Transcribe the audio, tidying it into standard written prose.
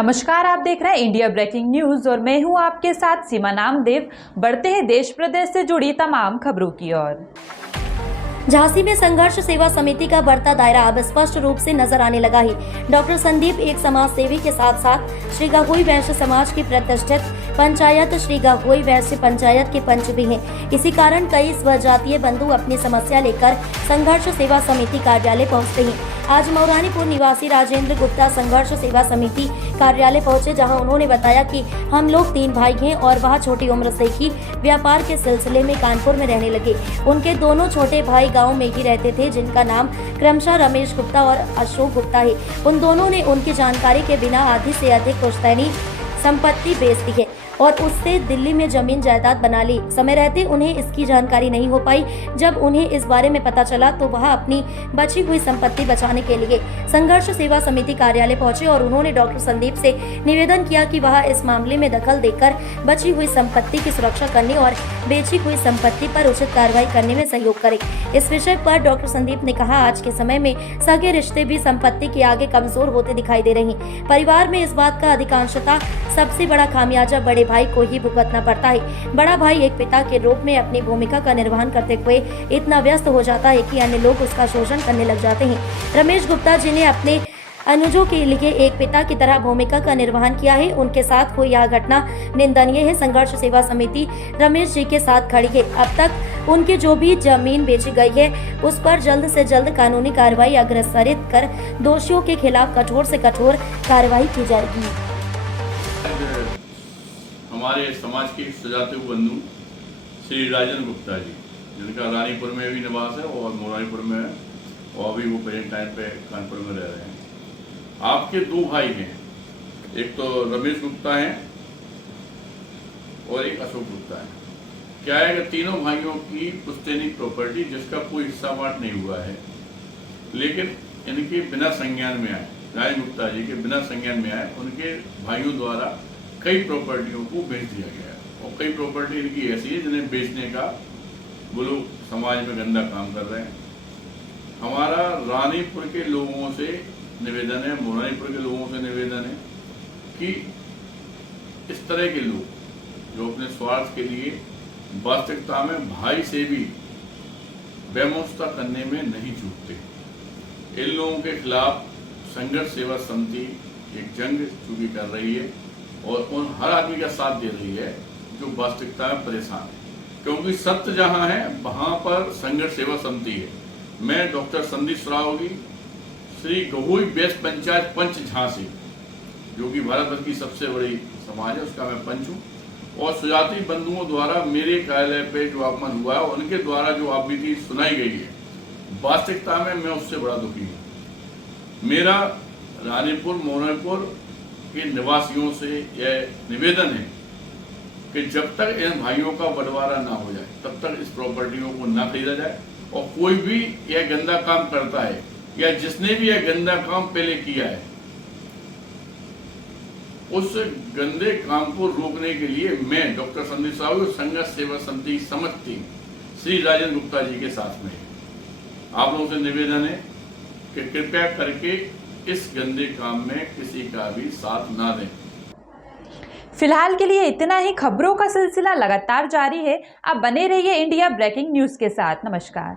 नमस्कार, आप देख रहे हैं इंडिया ब्रेकिंग न्यूज और मैं हूं आपके साथ सीमा नामदेव। बढ़ते हैं देश प्रदेश से जुड़ी तमाम खबरों की ओर। झांसी में संघर्ष सेवा समिति का बढ़ता दायरा अब स्पष्ट रूप से नजर आने लगा है। डॉक्टर संदीप एक समाज सेवी के साथ साथ श्री गहोई वैश्य समाज की प्रतिष्ठित पंचायत श्री गहोई वैश्य पंचायत के पंच भी हैं। इसी कारण कई स्वजातीय बंधु अपनी समस्या लेकर संघर्ष सेवा समिति कार्यालय पहुंचते हैं। आज मौरानीपुर निवासी राजेंद्र गुप्ता संघर्ष सेवा समिति कार्यालय पहुंचे, जहां उन्होंने बताया कि हम लोग 3 भाई हैं और वह छोटी उम्र से ही व्यापार के सिलसिले में कानपुर में रहने लगे। उनके दोनों छोटे भाई गांव में ही रहते थे, जिनका नाम क्रमशः रमेश गुप्ता और अशोक गुप्ता है। उन दोनों ने उनकी जानकारी के बिना आधी से अधिक पुश्तैनी संपत्ति बेच दी है और उससे दिल्ली में जमीन जायदाद बना ली। समय रहते उन्हें इसकी जानकारी नहीं हो पाई। जब उन्हें इस बारे में पता चला तो वह अपनी बची हुई संपत्ति बचाने के लिए संघर्ष सेवा समिति कार्यालय पहुंचे और उन्होंने डॉक्टर संदीप से निवेदन किया कि वह इस मामले में दखल देकर बची हुई संपत्ति की सुरक्षा करने और बेची हुई संपत्ति पर उचित कार्रवाई करने में सहयोग करे। इस विषय पर डॉक्टर संदीप ने कहा, आज के समय में सगे रिश्ते भी संपत्ति के आगे कमजोर होते दिखाई दे रहे हैं। परिवार में इस बात का अधिकांशतः सबसे बड़ा खामियाजा बड़े भाई को ही भुगतना पड़ता है। बड़ा भाई एक पिता के रूप में अपनी भूमिका का निर्वहन करते हुए इतना व्यस्त हो जाता है कि अन्य लोग उसका शोषण करने लग जाते हैं। रमेश गुप्ता जी ने अपने अनुजों के लिए एक पिता की तरह भूमिका का निर्वहन किया है। उनके साथ हुई यह घटना निंदनीय है। संघर्ष सेवा समिति रमेश जी के साथ खड़ी है। अब तक उनकी जो भी जमीन बेची गई है उस पर जल्द से जल्द कानूनी कार्रवाई अग्रसरित कर दोषियों के खिलाफ कठोर से कठोर कार्रवाई की जाएगी। हमारे समाज के सुजाते बंधु श्री राजेंद्र गुप्ता जी, जिनका रानीपुर में भी निवास है और मोरानीपुर में है, और अभी वो प्रेजेंट टाइम पे कानपुर में रह रहे हैं। आपके 2 भाई हैं, एक तो रमेश गुप्ता हैं और एक अशोक गुप्ता है। क्या है कि तीनों भाइयों की पुश्तैनी प्रॉपर्टी जिसका कोई हिस्सा बांट नहीं हुआ है, लेकिन इनके बिना संज्ञान में आए, राजेंद्र गुप्ता जी के बिना संज्ञान में आए, उनके भाइयों द्वारा कई प्रॉपर्टियों को बेच दिया गया है। और कई प्रॉपर्टी इनकी ऐसी है जिन्हें बेचने का वो लोग समाज में गंदा काम कर रहे हैं। हमारा रानीपुर के लोगों से निवेदन है, मोरानीपुर के लोगों से निवेदन है कि इस तरह के लोग जो अपने स्वार्थ के लिए वास्तविकता में भाई से भी बेमुश्ता करने में नहीं चूकते, इन लोगों के खिलाफ संघर्ष सेवा समिति एक जंग चूंकि कर रही है और उन हर आदमी का साथ दे रही है जो वास्तविकता में परेशान है, क्योंकि सत्य जहां है वहां पर संघर्ष सेवा समिति है। मैं डॉक्टर संदीप सरावगी, श्री गहोई वैश्य पंचायत पंच झांसी, जो कि भारत भर की सबसे बड़ी समाज है, उसका मैं पंच हूँ। और सुजाती बंधुओं द्वारा मेरे कार्यालय पे जो अपमान हुआ है, उनके द्वारा जो आपबीती सुनाई गई है, वास्तविकता में मैं उससे बड़ा दुखी हूँ। मेरा रानीपुर मोरानीपुर के निवासियों से यह निवेदन है कि जब तक इन भाइयों का बंटवारा ना हो जाए तब तक इस प्रॉपर्टियों को ना खरीदा जाए। और कोई भी यह गंदा काम करता है या जिसने भी यह गंदा काम पहले किया है, उस गंदे काम को रोकने के लिए मैं डॉक्टर संदीप साहू संघर्ष सेवा समिति समझती श्री राजेंद्र गुप्ता जी के साथ में आप लोगों से निवेदन है कि कृपया करके इस गंदे काम में किसी का भी साथ ना दें। फिलहाल के लिए इतना ही। खबरों का सिलसिला लगातार जारी है। आप बने रहिए इंडिया ब्रेकिंग न्यूज के साथ। नमस्कार।